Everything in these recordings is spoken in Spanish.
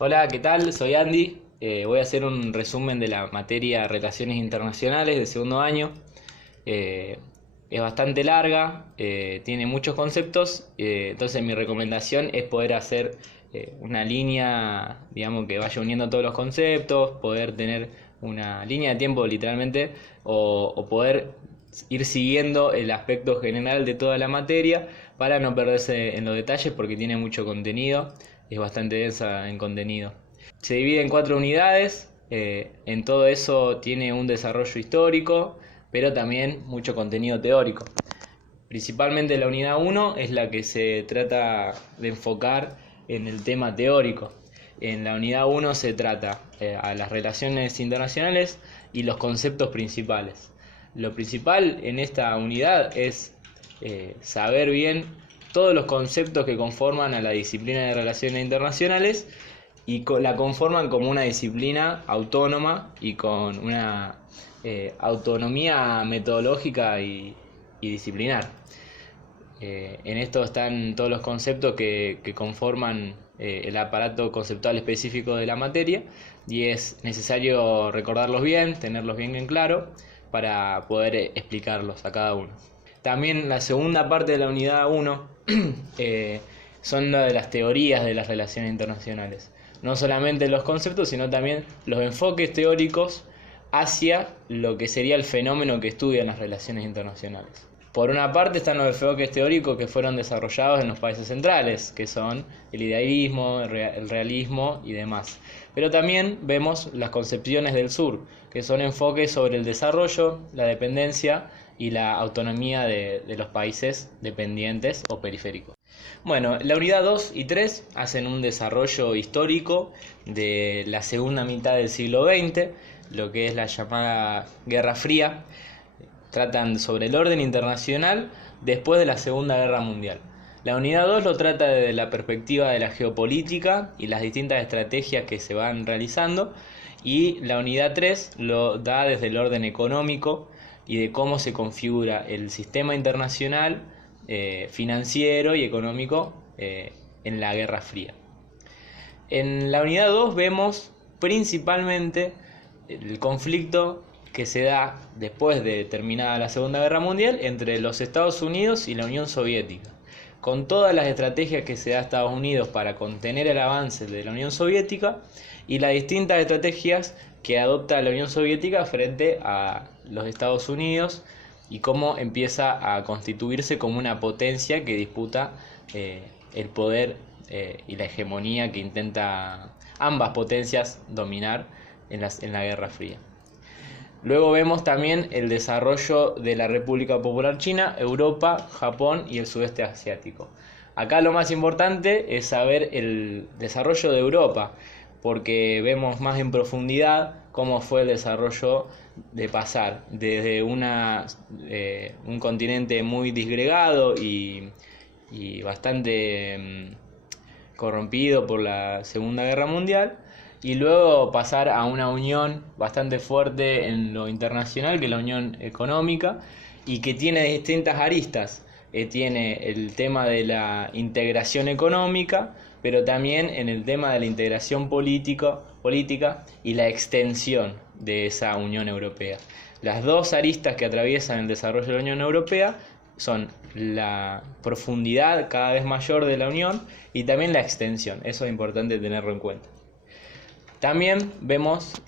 Hola, ¿qué tal? Soy Andy. Voy a hacer un resumen de la materia Relaciones Internacionales de segundo año. Eh, es bastante larga, tiene muchos conceptos, entonces mi recomendación es poder hacer una línea, digamos, que vaya uniendo todos los conceptos, poder tener una línea de tiempo literalmente, o poder ir siguiendo el aspecto general de toda la materia para no perderse en los detalles porque tiene mucho contenido, es bastante densa en contenido. Se divide en 4 unidades, en todo eso tiene un desarrollo histórico, pero también mucho contenido teórico. Principalmente la unidad uno es la que se trata de enfocar en el tema teórico. En la unidad uno se trata a las relaciones internacionales y los conceptos principales. Lo principal en esta unidad es saber bien todos los conceptos que conforman a la disciplina de relaciones internacionales y la conforman como una disciplina autónoma y con una autonomía metodológica y disciplinar. En esto están todos los conceptos que conforman el aparato conceptual específico de la materia y es necesario recordarlos bien, tenerlos bien en claro para poder explicarlos a cada uno. También la segunda parte de la unidad 1 son la de las teorías de las relaciones internacionales. No solamente los conceptos, sino también los enfoques teóricos hacia lo que sería el fenómeno que estudian las relaciones internacionales. Por una parte están los enfoques teóricos que fueron desarrollados en los países centrales, que son el idealismo, el realismo y demás. Pero también vemos las concepciones del sur, que son enfoques sobre el desarrollo, la dependencia y la autonomía de los países dependientes o periféricos. Bueno, la unidad 2 y 3 hacen un desarrollo histórico de la segunda mitad del siglo XX, lo que es la llamada Guerra Fría. Tratan sobre el orden internacional después de la Segunda Guerra Mundial. La unidad 2 lo trata desde la perspectiva de la geopolítica y las distintas estrategias que se van realizando, y la unidad 3 lo da desde el orden económico y de cómo se configura el sistema internacional financiero y económico en la Guerra Fría. En la unidad 2 vemos principalmente el conflicto que se da después de terminada la Segunda Guerra Mundial entre los Estados Unidos y la Unión Soviética. Con todas las estrategias que se da a Estados Unidos para contener el avance de la Unión Soviética y las distintas estrategias que adopta la Unión Soviética frente a los Estados Unidos y cómo empieza a constituirse como una potencia que disputa el poder y la hegemonía que intenta ambas potencias dominar en la Guerra Fría. Luego vemos también el desarrollo de la República Popular China, Europa, Japón y el sudeste asiático. Acá lo más importante es saber el desarrollo de Europa, porque vemos más en profundidad cómo fue el desarrollo de pasar desde un continente muy disgregado y bastante corrompido por la Segunda Guerra Mundial, y luego pasar a una unión bastante fuerte en lo internacional, que es la unión económica, y que tiene distintas aristas. Tiene el tema de la integración económica, pero también en el tema de la integración política y la extensión de esa Unión Europea. Las dos aristas que atraviesan el desarrollo de la Unión Europea son la profundidad cada vez mayor de la Unión y también la extensión. Eso es importante tenerlo en cuenta. También vemos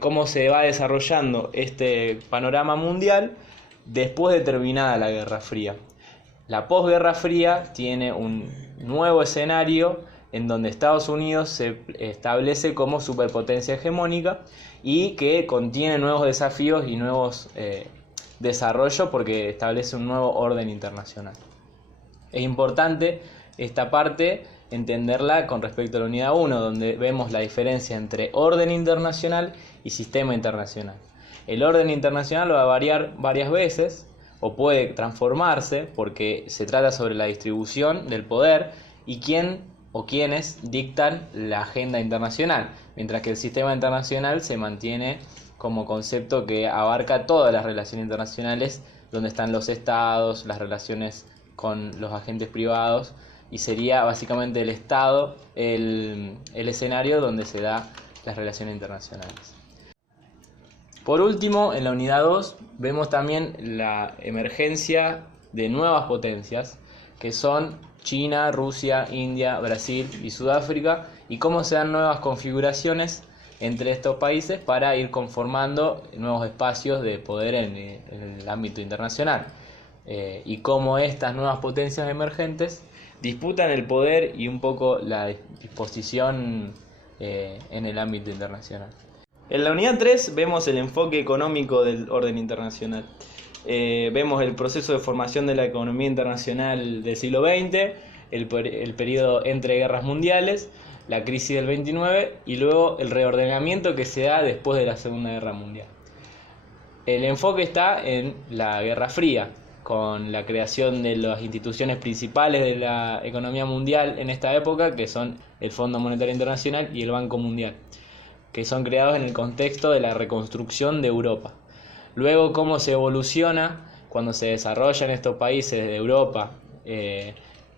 cómo se va desarrollando este panorama mundial después de terminada la Guerra Fría. La posguerra fría tiene un nuevo escenario en donde Estados Unidos se establece como superpotencia hegemónica y que contiene nuevos desafíos y nuevos desarrollos porque establece un nuevo orden internacional. Es importante esta parte entenderla con respecto a la unidad 1, donde vemos la diferencia entre orden internacional y sistema internacional. El orden internacional va a variar varias veces o puede transformarse porque se trata sobre la distribución del poder y quién o quiénes dictan la agenda internacional, mientras que el sistema internacional se mantiene como concepto que abarca todas las relaciones internacionales, donde están los estados, las relaciones con los agentes privados y sería básicamente el Estado el escenario donde se dan las relaciones internacionales. Por último, en la unidad 2 vemos también la emergencia de nuevas potencias, que son China, Rusia, India, Brasil y Sudáfrica, y cómo se dan nuevas configuraciones entre estos países para ir conformando nuevos espacios de poder en el ámbito internacional, y cómo estas nuevas potencias emergentes disputan el poder y un poco la disposición en el ámbito internacional. En la unidad 3 vemos el enfoque económico del orden internacional. Vemos el proceso de formación de la economía internacional del siglo XX, el periodo entre guerras mundiales, la crisis del 29 y luego el reordenamiento que se da después de la Segunda Guerra Mundial. El enfoque está en la Guerra Fría, con la creación de las instituciones principales de la economía mundial en esta época, que son el Fondo Monetario Internacional y el Banco Mundial, que son creados en el contexto de la reconstrucción de Europa. Luego, cómo se evoluciona cuando se desarrollan estos países de Europa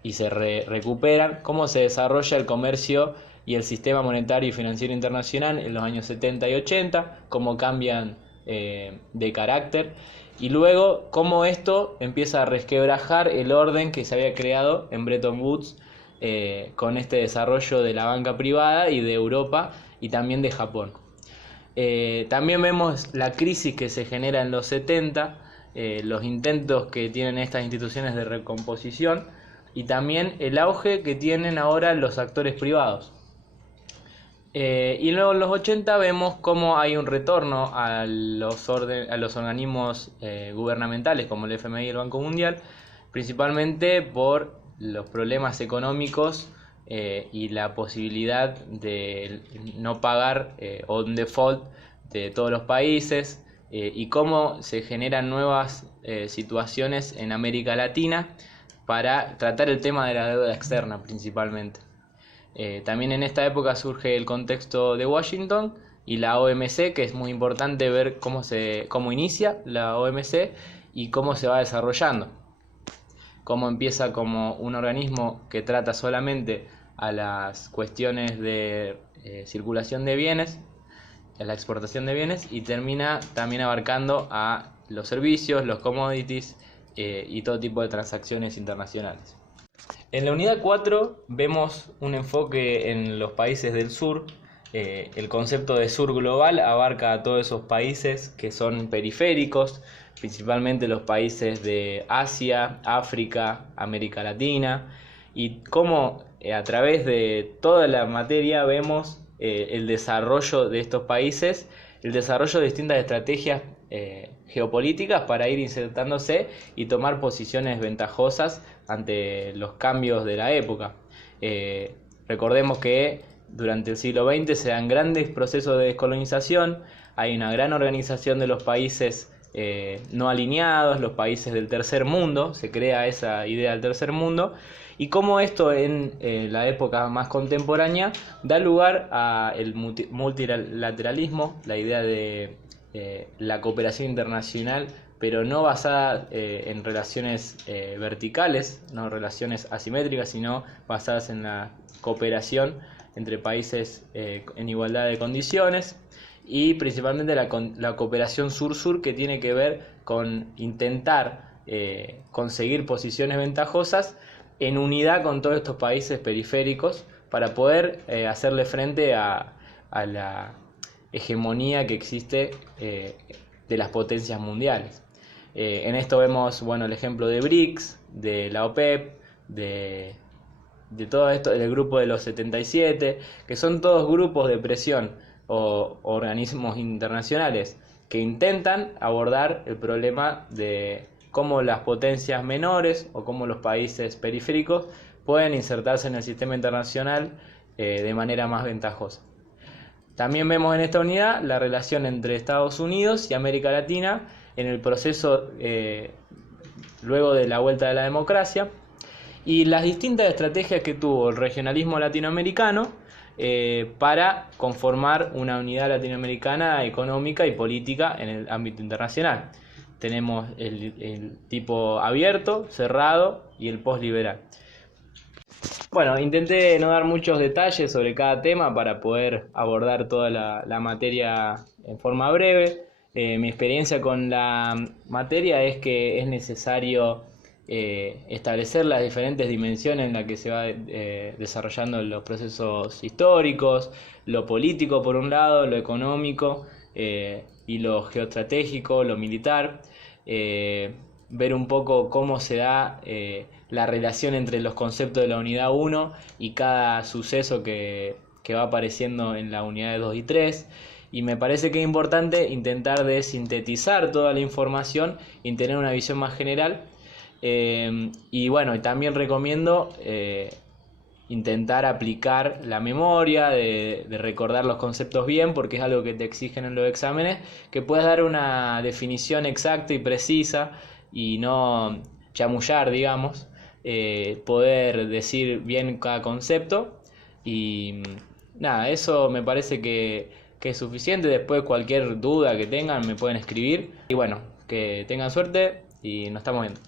y se recuperan, cómo se desarrolla el comercio y el sistema monetario y financiero internacional en los años 70 y 80, cómo cambian de carácter, y luego cómo esto empieza a resquebrajar el orden que se había creado en Bretton Woods con este desarrollo de la banca privada y de Europa y también de Japón. También vemos la crisis que se genera en los 70, los intentos que tienen estas instituciones de recomposición y también el auge que tienen ahora los actores privados. Y luego en los 80 vemos cómo hay un retorno a los organismos gubernamentales como el FMI y el Banco Mundial, principalmente por los problemas económicos y la posibilidad de no pagar o un default de todos los países, y cómo se generan nuevas situaciones en América Latina para tratar el tema de la deuda externa principalmente. También en esta época surge el contexto de Washington y la OMC, que es muy importante ver cómo inicia la OMC y cómo se va desarrollando. Cómo empieza como un organismo que trata solamente a las cuestiones de circulación de bienes, a la exportación de bienes, y termina también abarcando a los servicios, los commodities y todo tipo de transacciones internacionales. En la unidad 4 vemos un enfoque en los países del sur. El concepto de sur global abarca a todos esos países que son periféricos, principalmente los países de Asia, África, América Latina, y cómo a través de toda la materia vemos el desarrollo de estos países, el desarrollo de distintas estrategias geopolíticas para ir insertándose y tomar posiciones ventajosas ante los cambios de la época. Recordemos que durante el siglo XX se dan grandes procesos de descolonización, hay una gran organización de los países no alineados, los países del tercer mundo, se crea esa idea del tercer mundo, y cómo esto en la época más contemporánea da lugar al multilateralismo, la idea de la cooperación internacional, pero no basada en relaciones verticales, no relaciones asimétricas, sino basadas en la cooperación entre países en igualdad de condiciones, y principalmente la cooperación sur-sur, que tiene que ver con intentar conseguir posiciones ventajosas en unidad con todos estos países periféricos para poder hacerle frente a la hegemonía que existe de las potencias mundiales. En esto vemos el ejemplo de BRICS, de la OPEP, de todo esto, del grupo de los 77, que son todos grupos de presión o organismos internacionales que intentan abordar el problema de cómo las potencias menores o cómo los países periféricos pueden insertarse en el sistema internacional de manera más ventajosa. También vemos en esta unidad la relación entre Estados Unidos y América Latina en el proceso luego de la vuelta de la democracia, y las distintas estrategias que tuvo el regionalismo latinoamericano para conformar una unidad latinoamericana económica y política en el ámbito internacional. Tenemos el tipo abierto, cerrado y el postliberal. Bueno, intenté no dar muchos detalles sobre cada tema para poder abordar toda la materia en forma breve. Mi experiencia con la materia es que es necesario establecer las diferentes dimensiones en las que se va desarrollando los procesos históricos, lo político por un lado, lo económico y lo geoestratégico, lo militar. Ver un poco cómo se da la relación entre los conceptos de la unidad 1 y cada suceso que va apareciendo en la unidad 2 y 3. Y me parece que es importante intentar de sintetizar toda la información y tener una visión más general. Y bueno, también recomiendo intentar aplicar la memoria, de recordar los conceptos bien, porque es algo que te exigen en los exámenes, que puedas dar una definición exacta y precisa y no chamullar, digamos, poder decir bien cada concepto y nada, eso me parece que es suficiente. Después cualquier duda que tengan me pueden escribir y bueno, que tengan suerte y nos estamos viendo.